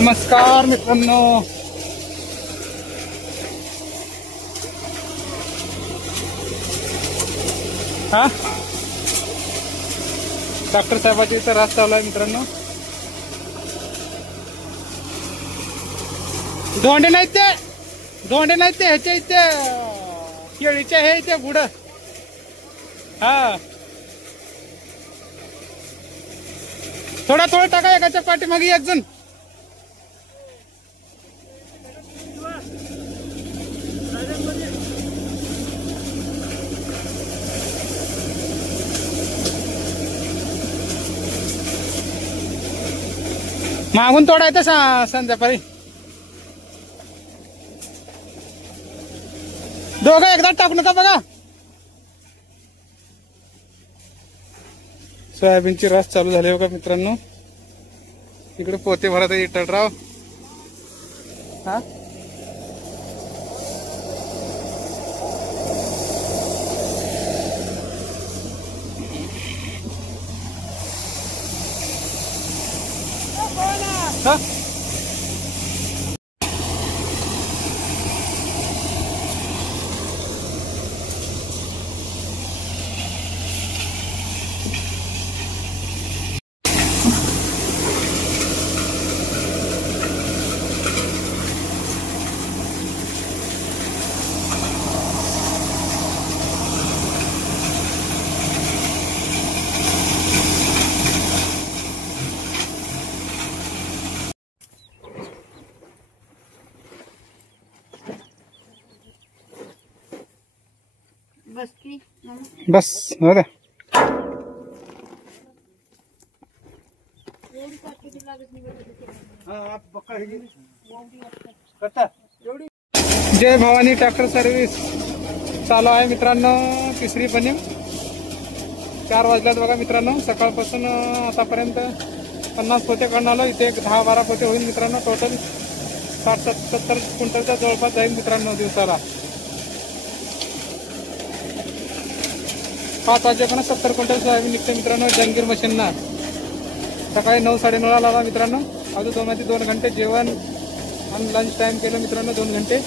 नमस्कार मित्रांनो, हा डॉक्टर साहेबाची इथं रास चालू आहे मित्रांनो. धोंडे नाहीत ते ह्याच्या इथे केळीचे हे इथे गुड. हा थोडा टाका एकाच्या पाठीमागे एक जण. मागून तोडायचं संध्याकाळी दोघं एकदा टाकू नका बघा. सोयाबीनची रस चालू झाली बघा मित्रांनो. इकडे पोते भरत आहे इटळराव. हा हा बस हो दे. जय भवानी ट्रॅक्टर सर्व्हिस चालू आहे मित्रांनो. तिसरी बनीम 4 वाजल्यात बघा मित्रांनो. सकाळपासून आतापर्यंत 50 पोते काढून आलो. इथे एक 10-12 पोते होईल मित्रांनो. टोटल 60-70 क्विंटलच्या जवळपास जाईल मित्रांनो दिवसाला. 5 वाजेपर्यंत 70 क्विंटल सोयाबीन निघते मित्रांनो जंगीर मशीनना. सकाळी 9-9:30 आला मित्रांनो. अजून 2 घंटे जेवण आणि लंच टाइम केलं मित्रांनो 2 घंटे.